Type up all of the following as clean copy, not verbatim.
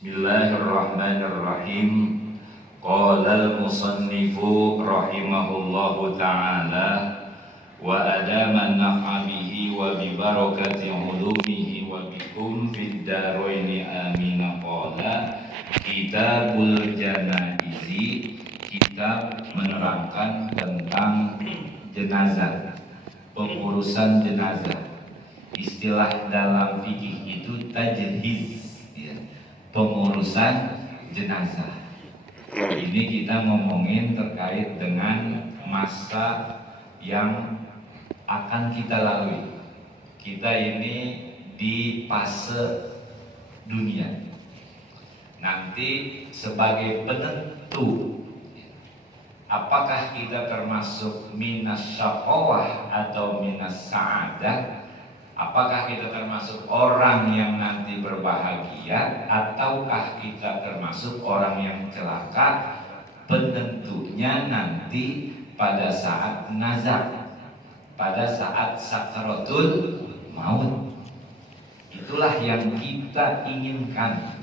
Bismillahirrahmanirrahim. Qala al-musannifu rahimahullahu ta'ala wa adama nafa bihi wa bi barakati ulumihi wa bikum fid daraini amin. Qala Kitabul Janaizi, kitab menerangkan tentang jenazah, pengurusan jenazah. Istilah dalam fikih itu tajhiz, ya, pengurusan jenazah. Ini kita ngomongin terkait dengan masa yang akan kita lalui. Kita ini di fase dunia. Nanti sebagai penentu apakah kita termasuk minas syaqawah atau minas sa'adah, apakah kita termasuk orang yang nanti berbahagia ataukah kita termasuk orang yang celaka, penentunya nanti pada saat nazar, pada saat sakaratul maut. Itulah yang kita inginkan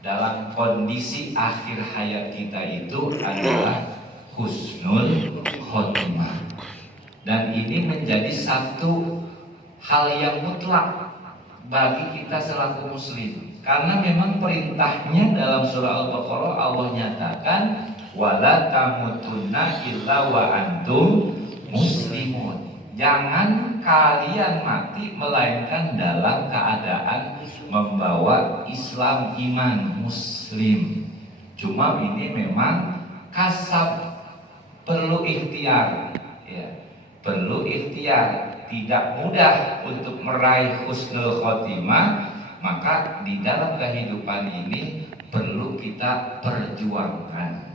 dalam kondisi akhir hayat kita itu adalah husnul khotimah. Dan ini menjadi satu hal yang mutlak bagi kita selaku muslim, karena memang perintahnya dalam surah Al-Baqarah Allah nyatakan wala tamutunna illa wa antum muslimun. Jangan kalian mati melainkan dalam keadaan membawa Islam, iman, muslim. Cuma ini memang kasab, perlu ikhtiar, ya, perlu ikhtiar. Tidak mudah untuk meraih husnul khotimah, maka di dalam kehidupan ini perlu kita perjuangkan.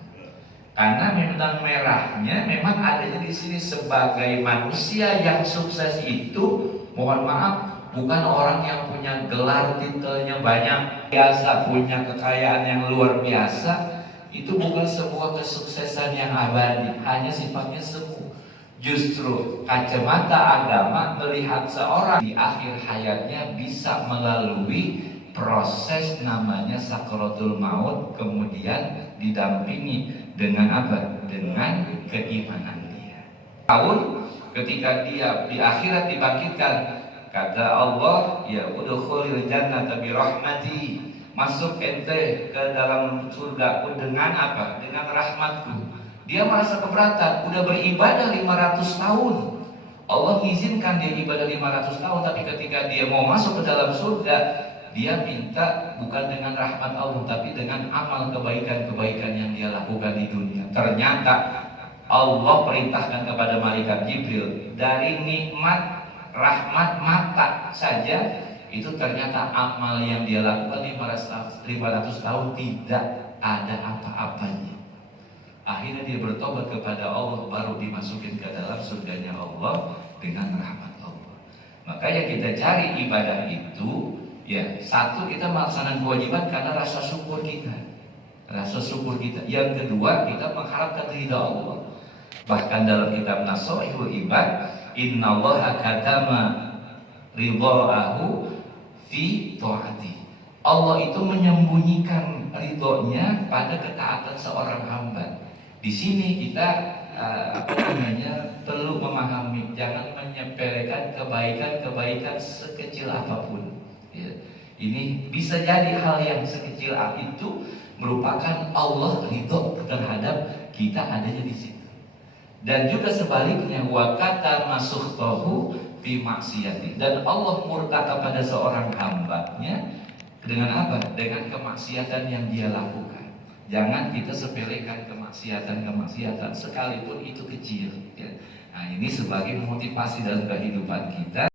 Karena benang merahnya memang adanya di sini sebagai manusia yang sukses itu, mohon maaf, bukan orang yang punya gelar titelnya banyak, biasa punya kekayaan yang luar biasa. Itu bukan sebuah kesuksesan yang abadi, hanya sifatnya semu. Justru kacamata agama melihat seorang di akhir hayatnya bisa melalui proses namanya sakaratul maut, kemudian didampingi dengan apa? Dengan keimanan dia. Tahun ketika dia di akhirat dibangkitkan, kata Allah, ya udkhulil jannata bi rahmati, masuk ente ke dalam surgaku dengan apa? Dengan rahmatku. Dia merasa keberatan, udah beribadah 500 tahun. Allah izinkan dia ibadah 500 tahun, tapi ketika dia mau masuk ke dalam surga, dia minta bukan dengan rahmat Allah, tapi dengan amal kebaikan-kebaikan yang dia lakukan di dunia. Ternyata Allah perintahkan kepada malaikat Jibril, dari nikmat rahmat mata saja, itu ternyata amal yang dia lakukan 500 tahun tidak ada apa-apanya. Akhirnya dia bertobat kepada Allah, baru dimasukin ke dalam surganya Allah dengan rahmat Allah. Maka yang kita cari ibadah itu, ya, satu, kita melaksanakan kewajiban karena rasa syukur kita. Rasa syukur kita. Yang kedua, kita mengharapkan ridha Allah. Bahkan dalam kitab Nasoihul Ibad, innallaha katama ridha'ahu fi ta'ati. Allah itu menyembunyikan ridhonya pada ketaatan seorang hamba. Di sini kita perlu memahami, jangan menyepelekan kebaikan-kebaikan sekecil apapun. Ya. Ini bisa jadi hal yang sekecil itu merupakan Allah ridho terhadap kita adanya di situ. Dan juga sebaliknya, wa kata masukhtahu fi maksiyati, dan Allah murka kepada seorang hambanya dengan apa? Dengan kemaksiatan yang dia lakukan. Jangan kita sepelekan kemaksiatan sekalipun itu kecil, ya. Nah, ini sebagai motivasi dalam kehidupan kita.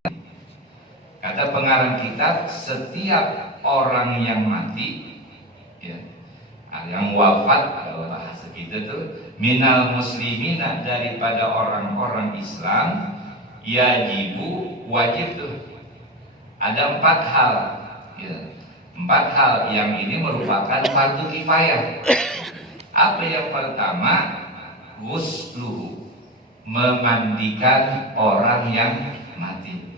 Kata pengarang kitab, setiap orang yang mati, ya, yang wafat, kalau bahasa kita tuh minal muslimina, daripada orang-orang Islam, yajibu, wajib tuh ada 4 hal, ya. 4 hal yang ini merupakan fardu kifayah. Apa yang pertama? Ghusluhu, memandikan orang yang mati.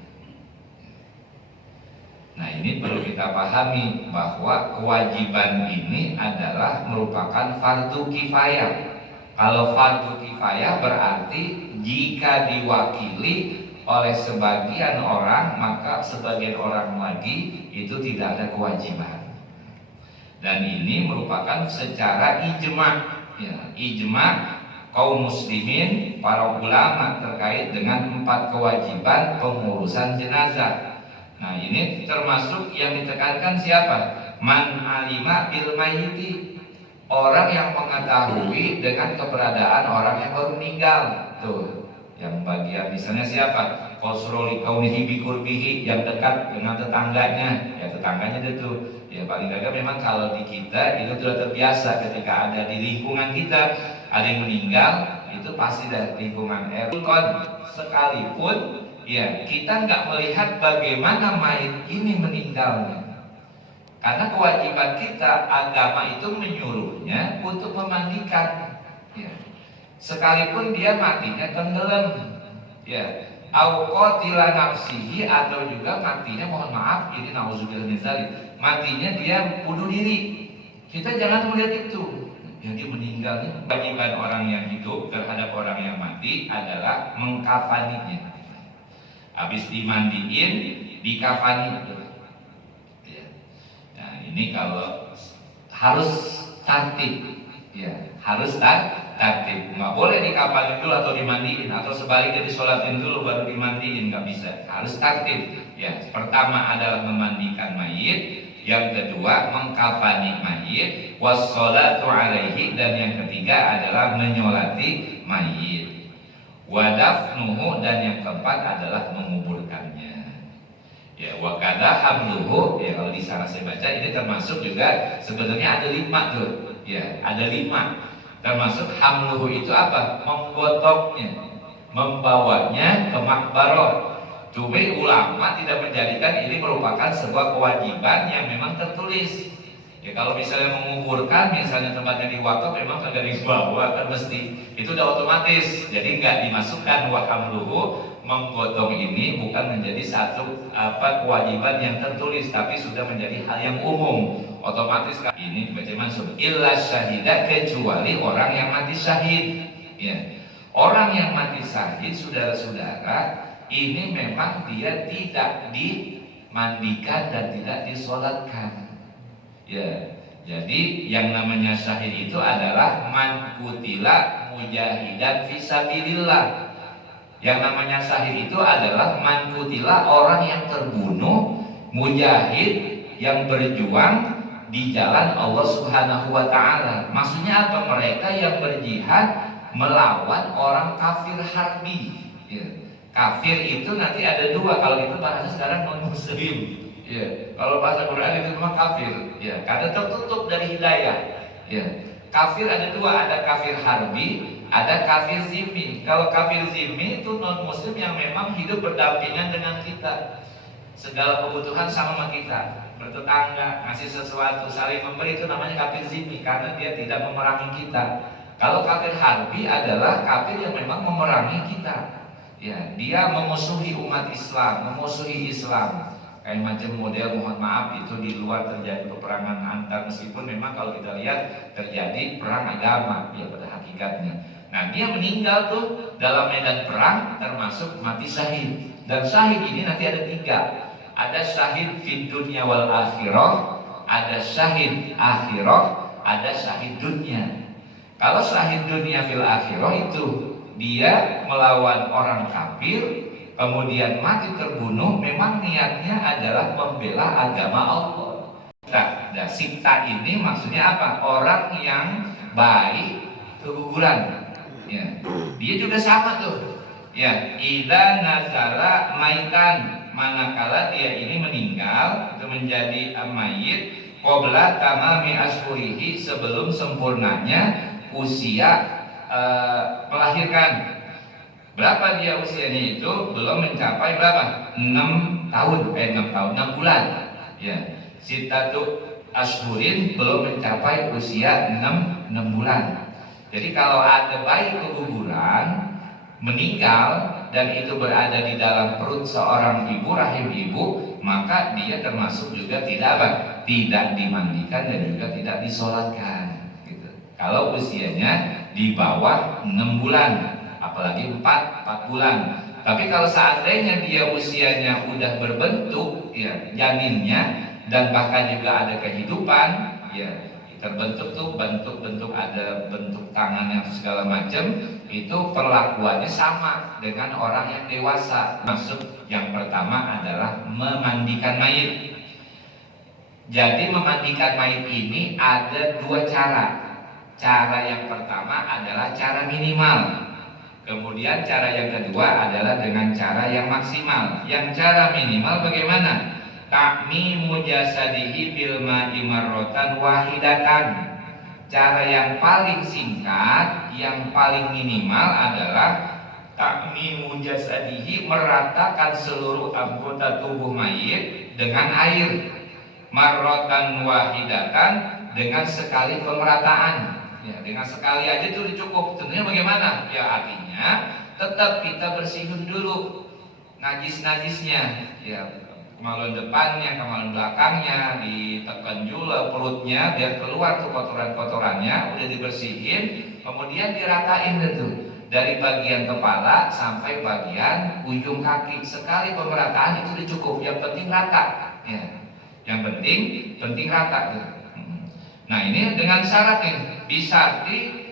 Nah, ini perlu kita pahami bahwa kewajiban ini adalah merupakan fardu kifayah. Kalau fardu kifayah berarti jika diwakili oleh sebagian orang, maka sebagian orang lagi itu tidak ada kewajiban. Dan ini merupakan secara ijma, ya, ijma kaum muslimin, para ulama terkait dengan 4 kewajiban pengurusan jenazah. Nah, ini termasuk yang ditekankan siapa? Man alima bil mayyiti, orang yang mengetahui dengan keberadaan orang yang baru meninggal. Tuh, yang bagian misalnya siapa? Qasrul kaunihi bi qurbihi, yang dekat dengan tetangganya. Ya, tetangganya itu. Ya, paling gagah memang kalau di kita itu sudah terbiasa ketika ada di lingkungan kita ada yang meninggal, itu pasti dari lingkungan RT. Sekalipun ya, kita nggak melihat bagaimana mayit ini meninggalnya, karena kewajiban kita, agama itu menyuruhnya untuk memandikan, ya. Sekalipun dia matinya tenggelam, ya, au qatila nafsihi, atau juga matinya, mohon maaf, ini nauzubillah min dzalik, matinya dia bunuh diri. Kita jangan melihat itu. Jadi meninggalnya, kewajiban orang yang hidup terhadap orang yang mati adalah mengkafaninya. Habis dimandiin, dikafani. Ya. Nah, ini kalau harus tertib, ya, harus tertib. Nggak boleh dikafanin dulu atau dimandiin, atau sebaliknya disolatin dulu baru dimandiin, nggak bisa. Harus tertib. Ya, pertama adalah memandikan mayit. Yang kedua mengkafani mayit, wassolatu alaihi, dan yang ketiga adalah menyolati mayit, wadafnuhu, dan yang keempat adalah menguburkannya. Ya, wakada hamluhu, ya, kalau di sana saya baca ini termasuk juga sebenarnya ada 5 tuh, ya, ada 5. Termasuk hamluhu itu apa? Menggotoknya, membawanya ke makbaroh. Cuma ulama tidak menjadikan ini merupakan sebuah kewajiban yang memang tertulis. Ya, kalau misalnya menguburkan, misalnya tempatnya di wakaf, memang kagak dibawa kan mesti. Itu udah otomatis. Jadi nggak dimasukkan wahamluhu, menggotong ini bukan menjadi satu kewajiban yang tertulis, tapi sudah menjadi hal yang umum. Otomatis ini bagaimana? Illa syahidah, kecuali orang yang mati syahid. Ya. Orang yang mati syahid, saudara-saudara, ini memang dia tidak dimandikan dan tidak disolatkan. Ya, jadi yang namanya syahid itu adalah man qutila mujahidan fisabilillah. Yang namanya syahid itu adalah man qutila, orang yang terbunuh, mujahid, yang berjuang di jalan Allah Subhanahu wa taala. Maksudnya apa? Mereka yang berjihad melawan orang kafir harbi. Ya. Kafir itu nanti ada 2, kalau itu bahasa sekarang non muslim. Ya, kalau bahasa Quran itu memang kafir. Ya, karena tertutup dari hidayah. Ya, kafir ada 2, ada kafir harbi, ada kafir zimmi. Kalau kafir zimmi itu non muslim yang memang hidup berdampingan dengan kita, segala kebutuhan sama kita, bertetangga, ngasih sesuatu, saling memberi, itu namanya kafir zimmi karena dia tidak memerangi kita. Kalau kafir harbi adalah kafir yang memang memerangi kita. Ya, dia memusuhi umat Islam, memusuhi Islam. Kayak macam model, mohon maaf, itu di luar terjadi peperangan antar, meskipun memang kalau kita lihat terjadi perang agama, ya pada hakikatnya. Nah, dia meninggal tuh dalam medan perang, termasuk mati syahid. Dan syahid ini nanti ada 3. Ada syahid fid dunya wal akhirah, ada syahid akhirah, ada syahid dunya. Kalau syahid dunya fil akhirah itu dia melawan orang kafir, kemudian mati terbunuh, memang niatnya adalah membela agama Allah. Nah, sikta ini maksudnya apa? Orang yang baik keguguran. Ya. Dia juga sama tuh. Ya, idza nazala maitan, manakala dia ini meninggal, itu menjadi mayit qabla tamami ashurihi, sebelum sempurnanya usia melahirkan. Berapa dia usianya itu? Belum mencapai berapa? 6 tahun, 6 bulan. Ya, sitatu ashhurin, belum mencapai usia 6 bulan. Jadi kalau ada bayi keguguran meninggal dan itu berada di dalam perut seorang ibu, rahim ibu, maka dia termasuk juga tidak apa? Tidak dimandikan dan juga tidak disolatkan gitu. Kalau usianya di bawah 6 bulan, apalagi 4 bulan. Tapi kalau seandainya dia usianya udah berbentuk ya janinnya, dan bahkan juga ada kehidupan ya, terbentuk tuh bentuk-bentuk, ada bentuk tangan yang segala macam, itu perlakuannya sama dengan orang yang dewasa. Maksud yang pertama adalah memandikan mayit. Jadi memandikan mayit ini ada 2 cara. Cara yang pertama adalah cara minimal. Kemudian cara yang kedua adalah dengan cara yang maksimal. Yang cara minimal bagaimana? Ta'mimu jasadihi bil ma'i marratan wahidatan. Cara yang paling singkat, yang paling minimal adalah ta'mimu jasadihi, meratakan seluruh anggota tubuh mayit dengan air. Marratan wahidatan, dengan sekali pemerataan. Ya, dengan sekali aja itu cukup. Tentunya bagaimana? Ya artinya tetap kita bersihin dulu najis-najisnya. Ya, kemaluan depannya, kemaluan belakangnya, ditekan juga perutnya biar keluar tuh kotoran-kotorannya, udah dibersihin, kemudian diratain itu dari bagian kepala sampai bagian ujung kaki. Sekali pemerataan itu udah cukup. Yang penting rata. Ya, yang penting rata tuh. Nah ini dengan syarat nih, bisa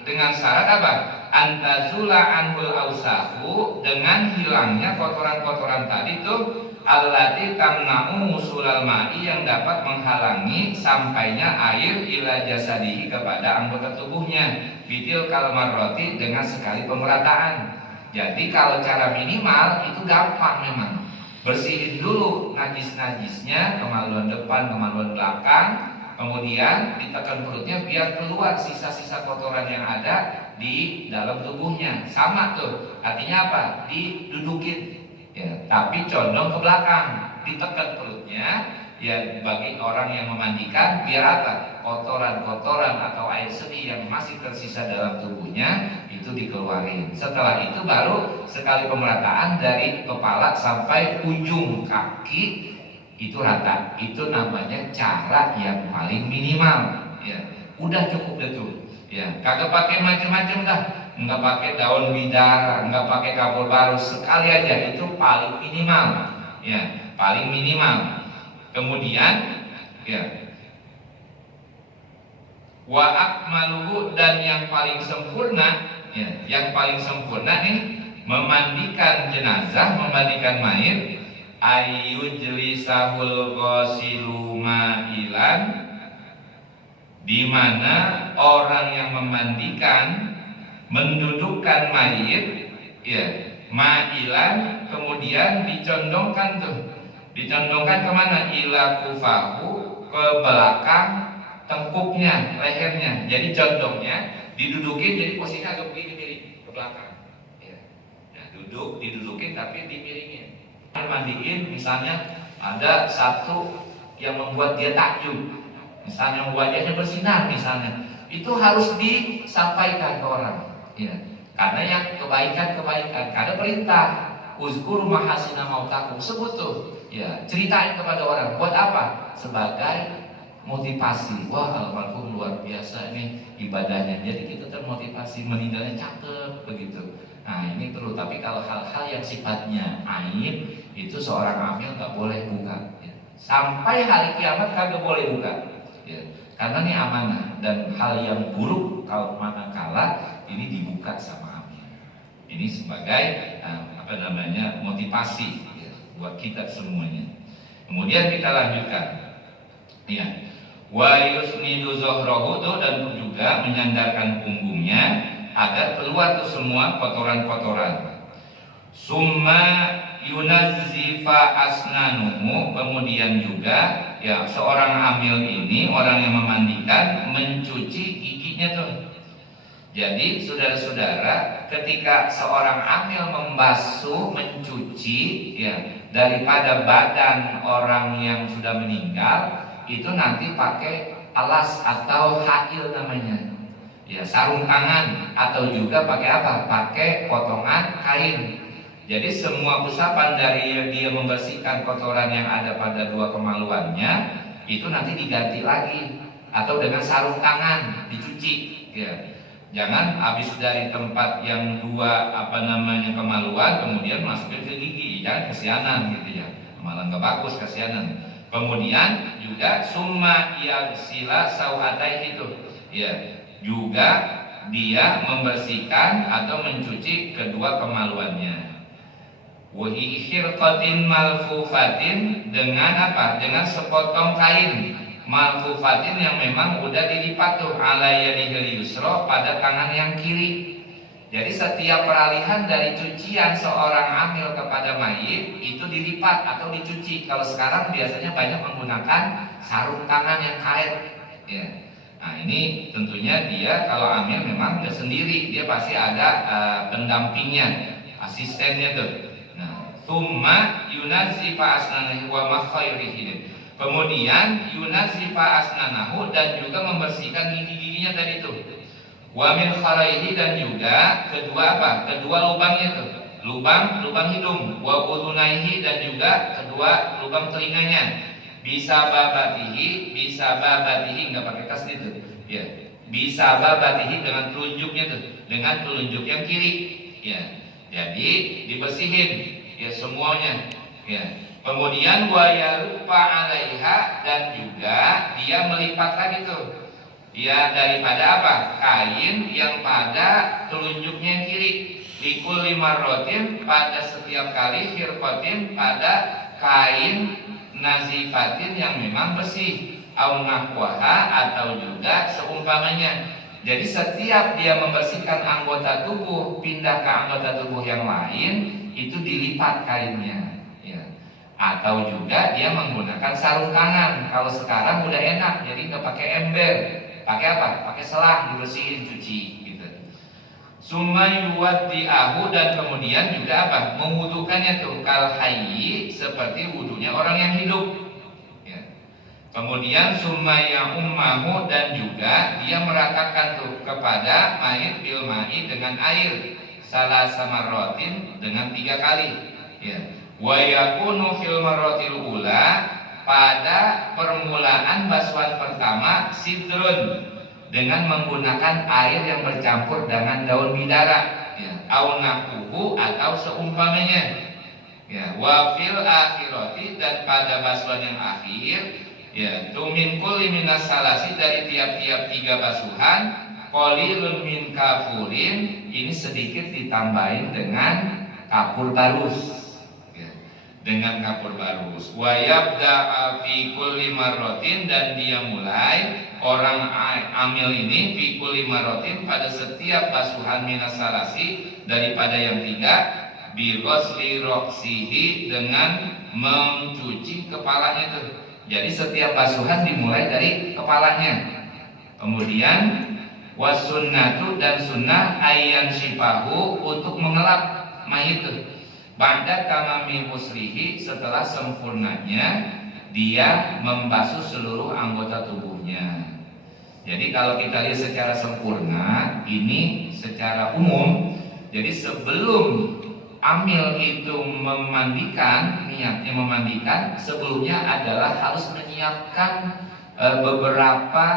dengan syarat apa? Antazula anhul ausahu, dengan hilangnya kotoran-kotoran tadi tuh, allati tamna'u musulal ma'i, yang dapat menghalangi sampainya air ila jasadihi, kepada anggota tubuhnya, bidil kalmarroti, dengan sekali pemerataan. Jadi kalau cara minimal itu gampang memang. Bersihin dulu najis-najisnya, kemaluan depan, kemaluan belakang, kemudian ditekan perutnya biar keluar sisa-sisa kotoran yang ada di dalam tubuhnya. Sama tuh, artinya apa? Didudukin ya, tapi condong ke belakang, ditekan perutnya ya, bagi orang yang memandikan biar apa? Kotoran-kotoran atau air seni yang masih tersisa dalam tubuhnya itu dikeluarin. Setelah itu baru sekali pemerataan dari kepala sampai ujung kaki itu rata. Itu namanya cara yang paling minimal ya. Udah cukup itu ya, kagak pakai macam-macam dah, nggak pakai daun bidara, nggak pakai kapur baru, sekali aja, itu paling minimal ya, paling minimal. Kemudian ya, wa akmaluhu, dan yang paling sempurna ya, yang paling sempurna nih memandikan jenazah, memandikan mayit, ayyujlisahul ghasilu ma'ilan, di mana orang yang memandikan mendudukkan mayit ya, ma'ilan, kemudian dicondongkan tuh, dicondongkan kemana? Ila kufahu, ke belakang tengkuknya, lehernya. Jadi condongnya didudukin, jadi posisinya agak begini, miring ke belakang ya. Nah, didudukin tapi dimiringin. Mandiin, misalnya ada satu yang membuat dia takjub, misalnya wajahnya bersinar misalnya, itu harus disampaikan ke orang ya, karena yang kebaikan, karena perintah uzkur mahasina mautakum, sebut tuh ya, ceritain kepada orang. Buat apa? Sebagai motivasi. Wah, almarhum luar biasa nih ibadahnya, jadi kita termotivasi, meninggalnya cakep begitu. Nah ini perlu. Tapi kalau hal-hal yang sifatnya aib, itu seorang amil nggak boleh buka ya. Sampai hari kiamat kagak boleh buka ya. Karena ini amanah, dan hal yang buruk kalau manakala ini dibuka sama amil. Ini sebagai motivasi ya, buat kita semuanya. Kemudian kita lanjutkan ya, wa yusnidu zohrohu, dan juga menyandarkan punggungnya agar keluar tuh semua kotoran-kotoran. Summa yunazzifa asnanuhu, kemudian juga ya, seorang amil ini, orang yang memandikan, mencuci giginya tuh. Jadi saudara-saudara, ketika seorang amil membasuh, mencuci ya, daripada badan orang yang sudah meninggal, itu nanti pakai alas atau hail namanya ya, sarung tangan, atau juga pakai apa? Pakai potongan kain. Jadi semua usapan dari dia membersihkan kotoran yang ada pada dua kemaluannya itu nanti diganti lagi atau dengan sarung tangan dicuci. Ya. Jangan habis dari tempat yang dua kemaluan kemudian masukin ke gigi, jangan kesianan gitu ya, malah nggak bagus kesianan. Kemudian juga summa yagsila sau'atai itu, ya juga dia membersihkan atau mencuci kedua kemaluannya. Wahi khirqatin malfufatin, dengan apa? Dengan sepotong kain malfufatin yang memang udah dilipat tuh ala yadihil yusra, pada tangan yang kiri. Jadi setiap peralihan dari cucian seorang hamil kepada mayit itu dilipat atau dicuci. Kalau sekarang biasanya banyak menggunakan sarung tangan yang karet. Ya. Nah ini tentunya dia kalau hamil memang nggak sendiri, dia pasti ada pendampingnya, asistennya tuh. Summa yunazifa asnanahu wa makhairihi. Kemudian yunazifa asnanahu, dan juga membersihkan gigi-giginya tadi itu. Wa min kharaihi, dan juga kedua apa? Kedua lubangnya tuh. Lubang hidung. Wa udhunaihi, dan juga kedua lubang telinganya. Bisa babatihi enggak pakai kasih itu. Ya. Bisa babatihi dengan telunjuknya tuh, dengan telunjuk yang kiri. Ya. Jadi dibersihin ya semuanya, ya. Kemudian waya lupa alaiha, dan juga dia melipat lagi tuh, ya daripada apa? Kain yang pada telunjuknya yang kiri. Likul limarrotin, pada setiap kali, khirqatin, pada kain nazifatin yang memang bersih, au nahwaha, atau juga seumpamanya. Jadi setiap dia membersihkan anggota tubuh, pindah ke anggota tubuh yang lain, itu dilipat kainnya, ya. Atau juga dia menggunakan sarung tangan. Kalau sekarang udah enak, jadi nggak pakai ember, pakai apa? Pakai selang, dibersihin, cuci, gitu. Summa yuwaddi'ahu, dan kemudian juga apa? Mewudukannya tuh kal hayyi, seperti wudunya orang yang hidup. Ya. Kemudian summa ya'ummahu, dan juga dia meratakan tuh kepada mayit bil ma'i, dengan air. Salah sama rotin, dengan 3 kali. Ya. Wa yakunu fil marratil ula, pada permulaan basuhan pertama sidrun, dengan menggunakan air yang bercampur dengan daun bidara, ya. Au naquhu, atau seumpamanya. Ya. Wa fil akhirati, dan pada basuhan yang akhir, ya, tumin kulli minas salasi, dari tiap-tiap 3 basuhan, qalilun min kafurin, ini sedikit ditambahin dengan kapur barus, ya, dengan kapur barus. Wa yabda fi kulli marratin, dan dia mulai orang amil ini fi kulli marratin, pada setiap basuhan minas salasi, daripada yang 3, bi ghusli ra'sihi, dengan mencuci kepalanya itu. Jadi setiap basuhan dimulai dari kepalanya. Kemudian wasunnatu, dan sunnah ayyan sipahu, untuk mengelap mayit itu. Ba'da tamami muslihi, setelah sempurnanya dia membasuh seluruh anggota tubuhnya. Jadi kalau kita lihat secara sempurna, ini secara umum. Jadi sebelum amil itu memandikan, niatnya memandikan, sebelumnya adalah harus menyiapkan beberapa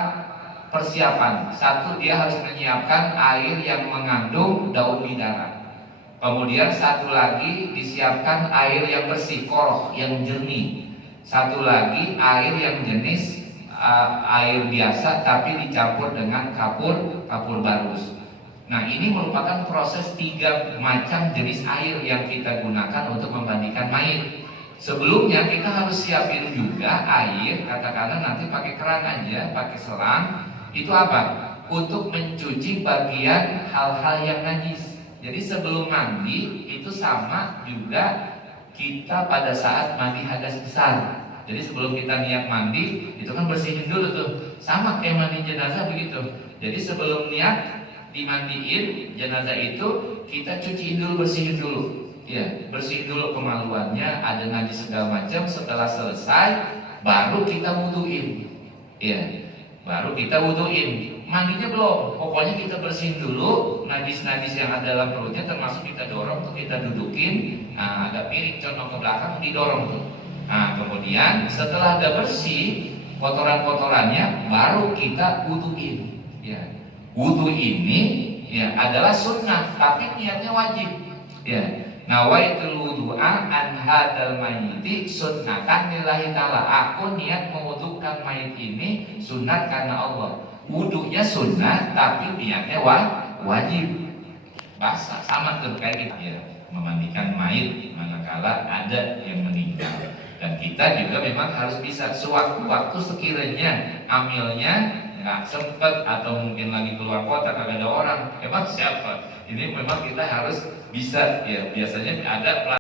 persiapan. Satu, dia harus menyiapkan air yang mengandung daun bidara. Kemudian satu lagi disiapkan air yang bersih, koroh, yang jernih. Satu lagi air yang jenis air biasa tapi dicampur dengan kapur barus. Nah, ini merupakan proses 3 macam jenis air yang kita gunakan untuk memandikan mayit. Sebelumnya kita harus siapin juga air, katakanlah nanti pakai keran aja, pakai selang. Itu apa? Untuk mencuci bagian hal-hal yang najis. Jadi sebelum mandi itu sama juga kita pada saat mandi hadas besar. Jadi sebelum kita niat mandi itu kan bersihin dulu tuh. Sama kayak mandi jenazah begitu. Jadi sebelum niat dimandiin jenazah itu, kita cuciin dulu, bersihin dulu. Ya, bersihin dulu kemaluannya, ada najis segala macam. Setelah selesai baru kita wuduin. Ya. baru kita wuduin. Mandinya belum, pokoknya kita bersihin dulu najis-najis yang ada dalam perutnya, termasuk kita dorong tuh, kita dudukin. Nah, ada piring condong ke belakang, didorong tuh. Nah, kemudian setelah udah bersih kotoran-kotorannya, baru kita wuduin. Ya, wudu ini ya adalah sunnah, tapi niatnya wajib. Ya, nawaitul wudu'a an hadal mayyiti sunnatan lillahi ta'ala. Aku niat mewudukan mayit ini sunat karena Allah. Wudunya sunnah, tapi niatnya wajib. Basah sama tuh kayak kita ya, memandikan mayit manakala ada yang meninggal. Dan kita juga memang harus bisa sewaktu-waktu sekiranya amilnya nggak sempet atau mungkin lagi keluar kota kagak ada orang, emang siapa? Ini memang kita harus bisa ya, biasanya ada